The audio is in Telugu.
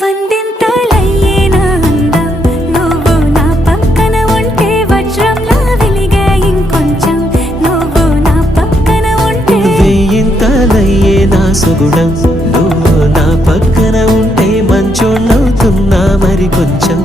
వందింతలయ్యేనా అందం నువ్వు నా పక్కన ఉంటే వజ్రంలా వెలిగే ఇంకొంచెం నువ్వు నా పక్కన ఉంటే వెయ్యింతలయ్యేనా సుగుణం నువ్వు నా పక్కన ఉంటే మంచోళ్ళవుతున్నా మరి కొంచెం